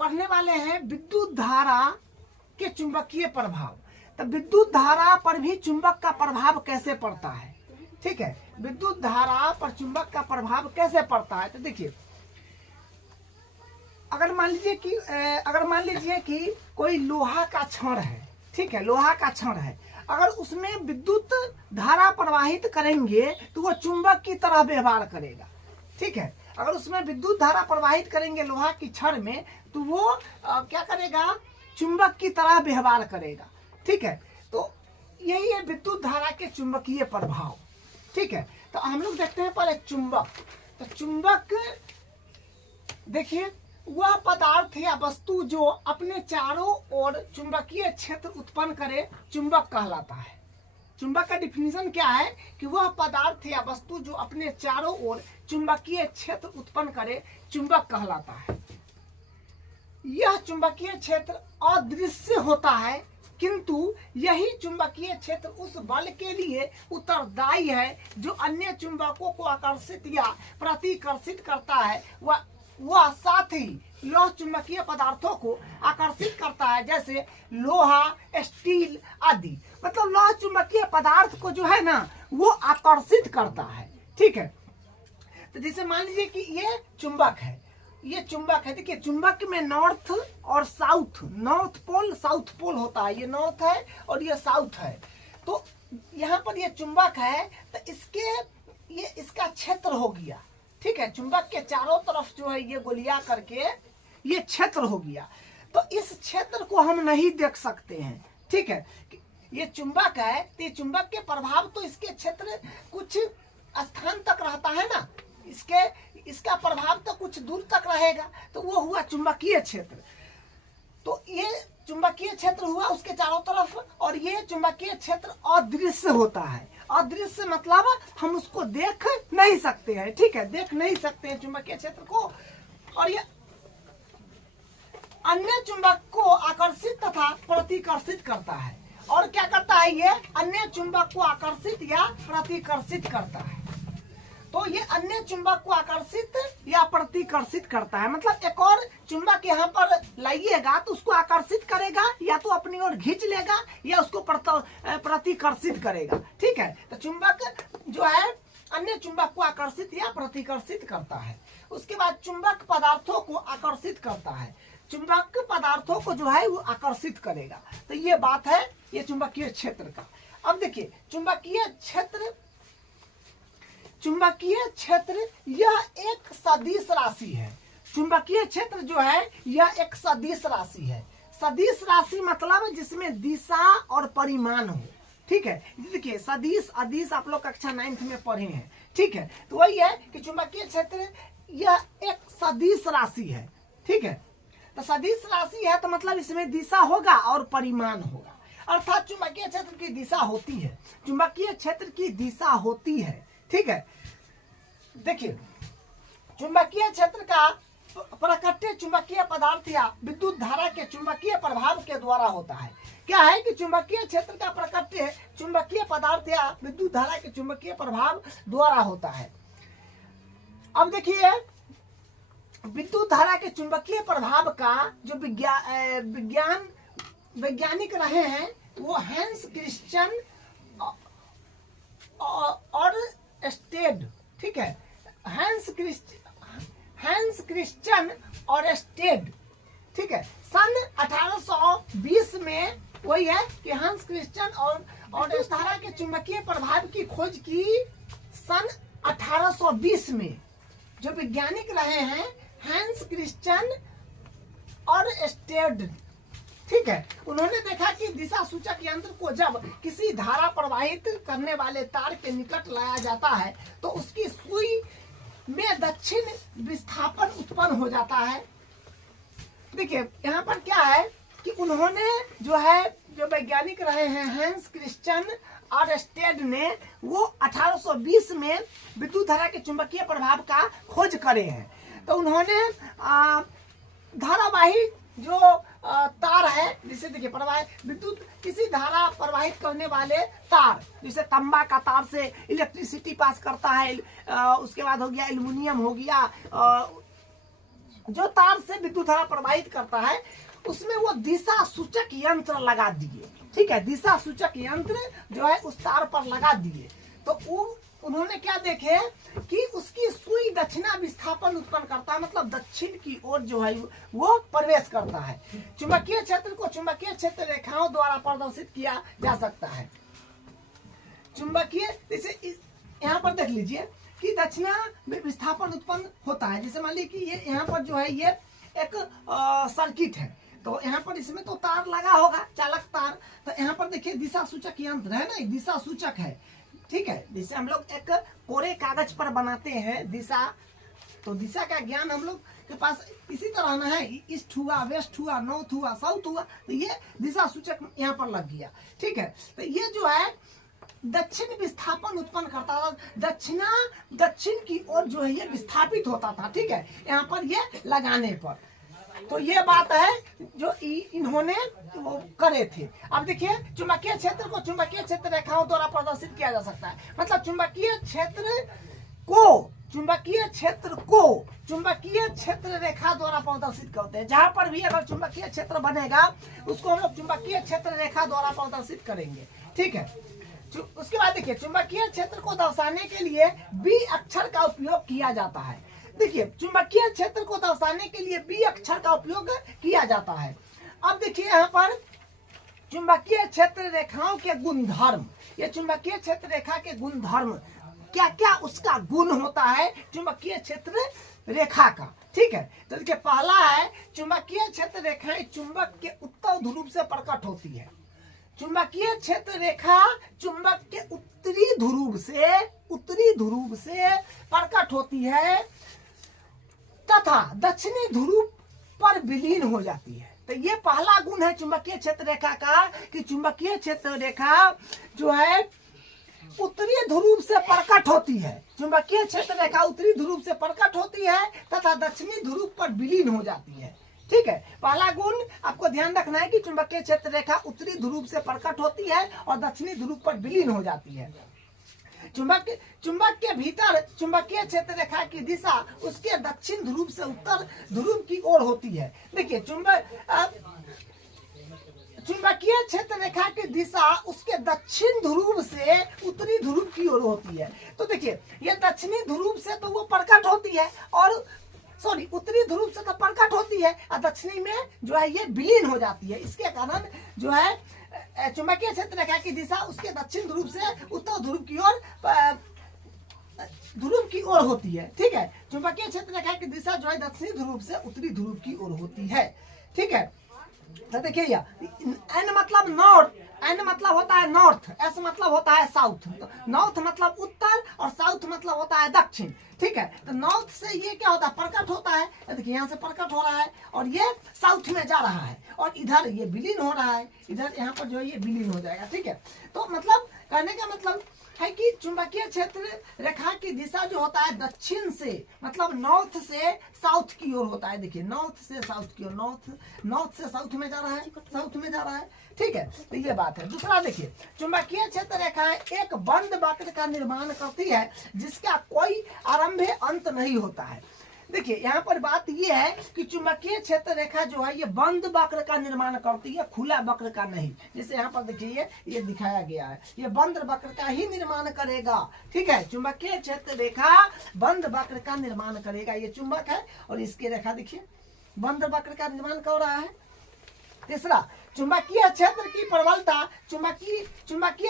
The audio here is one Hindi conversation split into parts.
पढ़ने वाले हैं विद्युत धारा के चुंबकीय प्रभाव। तो विद्युत धारा पर भी चुंबक का प्रभाव कैसे पड़ता है, ठीक है, विद्युत धारा पर चुंबक का प्रभाव कैसे पड़ता है। तो देखिए, अगर मान लीजिए कि कोई लोहा का छड़ है, ठीक है, लोहा का छड़ है, अगर उसमें विद्युत धारा प्रवाहित करेंगे तो वो चुंबक की तरह व्यवहार करेगा, ठीक है। अगर उसमें विद्युत धारा प्रवाहित करेंगे लोहा की छड़ में तो वो क्या करेगा, चुंबक की तरह व्यवहार करेगा, ठीक है। तो यही है विद्युत धारा के चुंबकीय प्रभाव, ठीक है। तो हम लोग देखते हैं पहले चुंबक। तो चुंबक देखिए, वह पदार्थ या वस्तु जो अपने चारों ओर चुंबकीय क्षेत्र उत्पन्न करे चुंबक कहलाता है। चुंबक का डिफिनीशन क्या है कि वह पदार्थ या वस्तु जो अपने चारों ओर चुंबकीय क्षेत्र उत्पन्न करे चुंबक कहलाता है। यह चुंबकीय क्षेत्र अदृश्य होता है, किंतु यही चुंबकीय क्षेत्र उस बल के लिए उत्तरदायी है जो अन्य चुंबकों को आकर्षित या प्रतिकर्षित करता है। वह साथ ही लौह चुंबकीय पदार्थों को आकर्षित करता है, जैसे लोहा, स्टील आदि। मतलब लौह चुंबकीय पदार्थ को जो है ना वो आकर्षित करता है, ठीक है। तो जैसे मान लीजिए कि ये चुंबक है, ये चुंबक है। देखिए, चुंबक में नॉर्थ और south, north pole south pole होता है, ये नॉर्थ है और ये साउथ है। तो यहाँ पर ये चुंबक है, तो इसका क्षेत्र हो गया, ठीक है। चुंबक के चारों तरफ जो है ये गोलियां करके ये क्षेत्र हो गया। तो इस क्षेत्र को हम नहीं देख सकते हैं, ठीक है। ये चुंबक है, तो ये चुंबक के प्रभाव तो इसके क्षेत्र कुछ स्थान तक रहता है ना, इसका प्रभाव तो कुछ दूर तक रहेगा, तो वो हुआ चुंबकीय क्षेत्र। तो ये चुंबकीय क्षेत्र हुआ उसके चारों तरफ, और ये चुंबकीय क्षेत्र अदृश्य होता है। अदृश्य मतलब हम उसको देख नहीं सकते हैं, ठीक है, देख नहीं सकते हैं चुंबकीय क्षेत्र को। और ये अन्य चुंबक को आकर्षित तथा प्रतिकर्षित करता है। और क्या करता है, ये अन्य चुंबक को आकर्षित या प्रतिकर्षित करता है। तो ये अन्य चुंबक को आकर्षित या प्रतिकर्षित करता है, मतलब एक और चुंबक यहाँ पर लाइएगा तो उसको आकर्षित करेगा, या तो अपनी ओर खींच लेगा या उसको प्रतिकर्षित करेगा, ठीक है। तो चुंबक जो है अन्य चुंबक को आकर्षित या प्रतिकर्षित करता है। उसके बाद चुंबक पदार्थों को आकर्षित करता है, चुंबक पदार्थों को जो है वो आकर्षित करेगा। तो ये बात है ये चुंबकीय क्षेत्र का। अब देखिए, चुंबकीय क्षेत्र यह एक सदिश राशि है। चुंबकीय क्षेत्र जो है यह एक सदिश राशि है। सदिश राशि मतलब जिसमें दिशा और परिमाण हो, ठीक है। देखिए, सदिश अदिश आप लोग कक्षा 9th में पढ़े हैं, ठीक है। तो वही है कि चुंबकीय क्षेत्र यह एक सदिश राशि है, ठीक है। तो सदिश राशि है तो मतलब इसमें दिशा होगा और परिमाण होगा, अर्थात चुंबकीय क्षेत्र की दिशा होती है, चुंबकीय क्षेत्र की दिशा होती है, ठीक है। देखिए, चुंबकीय क्षेत्र का प्रकट्य चुंबकीय पदार्थ या विद्युत धारा के चुंबकीय प्रभाव के द्वारा होता है। क्या है कि चुंबकीय क्षेत्र का प्रकट्य चुंबकीय पदार्थ या विद्युत धारा के चुंबकीय प्रभाव द्वारा होता है। अब देखिए, विद्युत धारा के चुंबकीय प्रभाव का जो वैज्ञानिक रहे हैं वो हैंस क्रिश्चियन और स्टेड, ठीक है, हैंस क्रिश्चियन और स्टेड, ठीक है। सन 1820 में वही है कि हैंस क्रिश्चियन और इस धारा के चुंबकीय प्रभाव की खोज की सन 1820 में। जो वैज्ञानिक रहे हैं हैंस क्रिश्चियन और स्टेड, ठीक है, उन्होंने देखा कि दिशा सूचक यंत्र को जब किसी धारा प्रवाहित करने वाले तार के निकट लाया जाता है तो उसकी सुई में दक्षिण विस्थापन उत्पन्न हो जाता है। देखिए, यहाँ पर क्या है कि उन्होंने जो वैज्ञानिक रहे हैं हैंस क्रिश्चियन और स्टेड ने वो 1820 में विद्युत धारा के चुंबकीय प्रभाव का खोज करे हैं। तो उन्होंने धारावाही जो तार है, जिसे देखिए विद्युत किसी धारा प्रवाहित करने वाले तार, जैसे तांबा का तार से इलेक्ट्रिसिटी पास करता है, उसके बाद हो गया एल्युमिनियम हो गया, जो तार से विद्युत धारा प्रवाहित करता है उसमें वो दिशा सूचक यंत्र लगा दिए, ठीक है, दिशा सूचक यंत्र जो है उस तार पर लगा दिए। तो उन्होंने क्या देखे कि उसकी सुई दक्षिणा विस्थापन उत्पन्न करता है, मतलब दक्षिण की ओर जो है वो प्रवेश करता है। चुंबकीय क्षेत्र को चुंबकीय क्षेत्र रेखाओं द्वारा प्रदर्शित किया जा सकता है। चुंबकीय जैसे यहाँ पर देख लीजिए कि दक्षिणा विस्थापन उत्पन्न होता है। जैसे मान लीजिए कि ये यहाँ पर जो है ये एक सर्किट है, तो यहाँ पर इसमें तो तार लगा होगा, चालक तार। तो यहाँ पर देखिए दिशा सूचक यंत्र है ना, दिशा सूचक है, ठीक है। जैसे हम लोग एक कोरे कागज पर बनाते हैं दिशा, तो दिशा का ज्ञान हम लोग के पास इसी तरह ना है, ईस्ट हुआ, वेस्ट हुआ, नॉर्थ हुआ, साउथ हुआ, तो ये दिशा सूचक यहाँ पर लग गया, ठीक है। तो ये जो है दक्षिण विस्थापन उत्पन्न करता था, दक्षिण की ओर जो है ये विस्थापित होता था, ठीक है, यहाँ पर ये लगाने पर। तो ये बात है जो इन्होंने वो करे थे। अब देखिए चुंबकीय क्षेत्र को चुंबकीय क्षेत्र रेखाओं द्वारा प्रदर्शित किया जा सकता है, मतलब चुंबकीय क्षेत्र रेखा द्वारा प्रदर्शित करते हैं। जहां पर भी अगर चुंबकीय क्षेत्र बनेगा उसको हम लोग चुंबकीय क्षेत्र रेखा द्वारा प्रदर्शित करेंगे, ठीक है। उसके बाद देखिए चुंबकीय क्षेत्र को दर्शाने के लिए बी अक्षर का उपयोग किया जाता है। देखिए चुंबकीय क्षेत्र को दर्शाने के लिए बी अक्षर का उपयोग किया जाता है। अब देखिए यहाँ पर चुंबकीय क्षेत्र रेखाओं के गुणधर्म, ये चुंबकीय क्षेत्र रेखा के गुणधर्म क्या क्या उसका गुण होता है चुंबकीय क्षेत्र रेखा का, ठीक है। तो देखिए पहला है चुंबकीय क्षेत्र रेखाएं चुंबक के उत्तर ध्रुव से प्रकट होती है। चुंबकीय क्षेत्र रेखा चुंबक के उत्तरी ध्रुव से प्रकट होती है तथा दक्षिणी ध्रुव पर विलीन हो जाती है। तो ये पहला गुण है चुंबकीय क्षेत्र रेखा का कि चुंबकीय क्षेत्र रेखा जो है उत्तरी ध्रुव से प्रकट होती है। चुंबकीय क्षेत्र रेखा उत्तरी ध्रुव से प्रकट होती है तथा दक्षिणी ध्रुव पर विलीन हो जाती है, ठीक है। पहला गुण आपको ध्यान रखना है कि चुंबकीय क्षेत्र रेखा उत्तरी ध्रुव से प्रकट होती है और दक्षिणी ध्रुव पर विलीन हो जाती है। चुंबक के भीतर चुंबकीय क्षेत्र रेखा की दिशा उसके दक्षिण ध्रुव से उत्तर ध्रुव की ओर होती है। देखिए चुंबकीय क्षेत्र रेखा की दिशा उसके दक्षिण ध्रुव से उत्तरी ध्रुव की ओर होती है। तो देखिए ये दक्षिणी ध्रुव से तो वो प्रकट होती है और उत्तरी ध्रुव से तो प्रकट होती है और दक्षिणी में जो है ये विलीन हो जाती है। इसके कारण जो है चुंबकीय क्षेत्र रेखा की दिशा उसके दक्षिण ध्रुव से उत्तर ध्रुव की ओर होती है, ठीक है। चुंबकीय क्षेत्र रेखा की दिशा जो है दक्षिणी ध्रुव से उत्तरी ध्रुव की ओर होती है, ठीक है। तो देखिए एन मतलब नॉर्थ, एन मतलब होता है नॉर्थ, एस मतलब होता है साउथ। तो नॉर्थ मतलब उत्तर और साउथ मतलब होता है दक्षिण, ठीक है। तो नॉर्थ से ये क्या होता है प्रकट होता है, देखिए यहाँ से प्रकट हो रहा है और ये साउथ में जा रहा है और इधर ये विलीन हो रहा है, इधर यहाँ पर जो है ये विलीन हो जाएगा, ठीक है। तो मतलब कहने का मतलब है कि चुंबकीय क्षेत्र रेखा की दिशा जो होता है दक्षिण से मतलब नॉर्थ से साउथ की ओर होता है। देखिए नॉर्थ से साउथ की ओर, नॉर्थ से साउथ में जा रहा है, साउथ में जा रहा है, ठीक है। तो ये बात है। दूसरा देखिए चुंबकीय क्षेत्र रेखाएं एक बंद वक्र का निर्माण करती है जिसका कोई आरंभ अंत नहीं होता है। देखिए यहाँ पर बात ये है कि चुंबकीय क्षेत्र रेखा जो है ये बंद वक्र का निर्माण करती है, खुला वक्र का नहीं। जैसे यहाँ पर देखिए ये दिखाया गया है, ये बंद वक्र का ही निर्माण करेगा, ठीक है। चुंबकीय क्षेत्र रेखा बंद वक्र का निर्माण करेगा, ये चुंबक है और इसकी रेखा देखिए बंद वक्र का निर्माण कर रहा है। तीसरा चुंबकीय क्षेत्र की प्रबलता चुंबकीय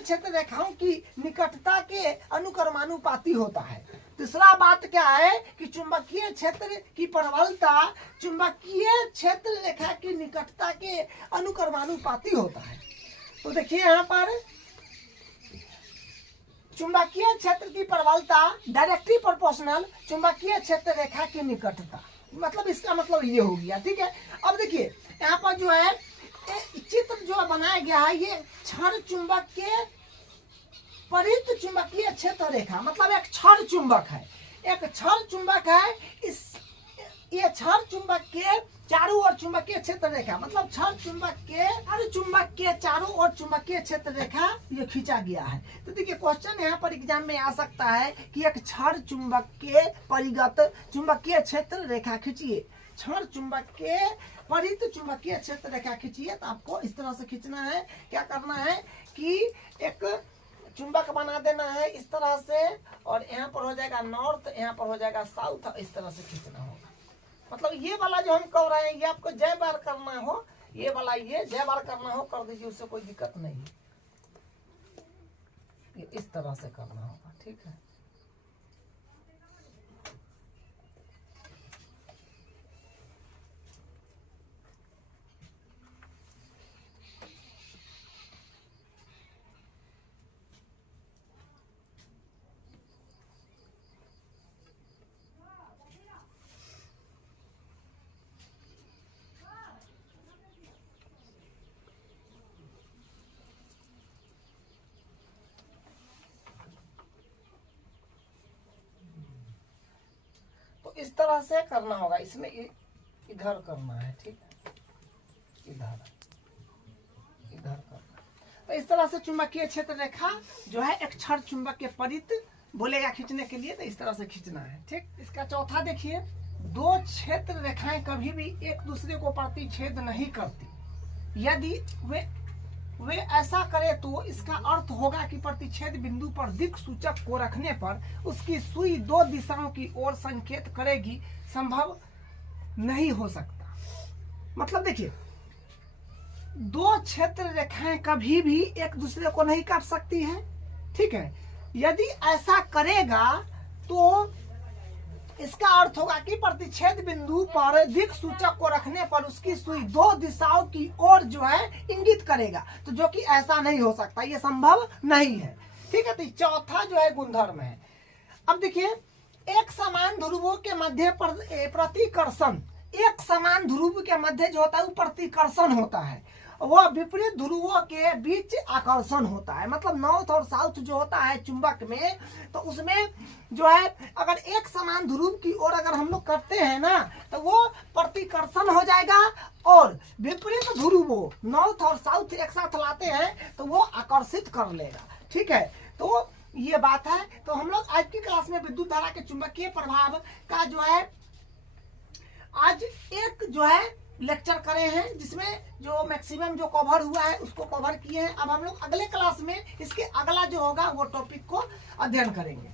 क्षेत्र रेखाओं की निकटता के अनुक्रमानुपाती होता है। तीसरा बात क्या है कि चुंबकीय क्षेत्र की प्रबलता चुंबकीय क्षेत्र रेखा की निकटता के अनुक्रमानुपाती होता है। तो देखिए यहाँ पर चुंबकीय क्षेत्र की प्रबलता डायरेक्टली प्रोपोर्शनल चुंबकीय क्षेत्र रेखा की निकटता, मतलब इसका मतलब ये हो गया, ठीक है। अब देखिए यहाँ पर जो है चित्र जो बनाया गया है ये क्षण चुंबक के परित चुंबकीय क्षेत्र रेखा, मतलब एक क्षण चुंबक है, एक क्षण चुंबक है। ये क्षण चुंबक के चारों ओर चुंबकीय क्षेत्र रेखा, मतलब क्षण चुंबक के चारों ओर चुंबकीय क्षेत्र रेखा ये खींचा गया है। तो देखिए क्वेश्चन यहाँ पर एग्जाम में आ सकता है कि एक क्षण चुंबक के परिगत चुंबकीय क्षेत्र रेखा खींचिए, क्षण चुंबक के परित चुंबकीय क्षेत्र रेखा खींचिए। तो आपको इस तरह से खींचना है। क्या करना है कि एक चुंबक बना देना है इस तरह से, और यहाँ पर हो जाएगा नॉर्थ, यहाँ पर हो जाएगा साउथ, इस तरह से खींचना होगा। मतलब ये वाला जो हम कर रहे हैं ये आपको जय बार करना हो, ये वाला ये जय बार करना हो कर दीजिए, उससे कोई दिक्कत नहीं है। ये इस तरह से करना होगा, ठीक है। इस तरह से करना होगा, इसमें इधर करना है, ठीक है, इधर करना। तो इस तरह से चुंबकीय क्षेत्र रेखा जो है एक क्षण चुंबक के परित बोलेगा खींचने के लिए, तो इस तरह से खींचना है, ठीक। इसका चौथा देखिए, दो क्षेत्र रेखाएं कभी भी एक दूसरे को प्रतिच्छेद नहीं करती। यदि वे ऐसा करे तो इसका अर्थ होगा कि प्रतिच्छेद बिंदु पर दिक् सूचक को रखने पर उसकी सुई दो दिशाओं की ओर संकेत करेगी, संभव नहीं हो सकता। मतलब देखिए, दो क्षेत्र रेखाएं कभी भी एक दूसरे को नहीं काट सकती हैं, ठीक है। यदि ऐसा करेगा तो इसका अर्थ होगा कि प्रतिच्छेद बिंदु पर दिक् सूचक को रखने पर उसकी सुई दो दिशाओं की ओर जो है इंगित करेगा, तो जो कि ऐसा नहीं हो सकता, ये संभव नहीं है, ठीक है। तो चौथा जो है गुणधर्म है। अब देखिए, एक समान ध्रुवों के मध्य प्रतिकर्षण, एक समान ध्रुव के मध्य जो होता है वो प्रतिकर्षण होता है, वह विपरीत ध्रुवों के बीच आकर्षण होता है। मतलब नॉर्थ और साउथ जो होता है चुंबक में, तो उसमें जो है अगर एक समान ध्रुव की ओर अगर हम लोग करते हैं ना, तो वो प्रतिकर्षण हो जाएगा, और विपरीत ध्रुवों नॉर्थ और साउथ एक साथ लाते हैं तो वो आकर्षित कर लेगा, ठीक है। तो ये बात है। तो हम लोग आज की क्लास में विद्युत धारा के चुंबकीय प्रभाव का जो है आज एक जो है लेक्चर करे हैं, जिसमें जो मैक्सिमम जो कवर हुआ है उसको कवर किए हैं। अब हम लोग अगले क्लास में इसके अगला जो होगा वो टॉपिक को अध्ययन करेंगे।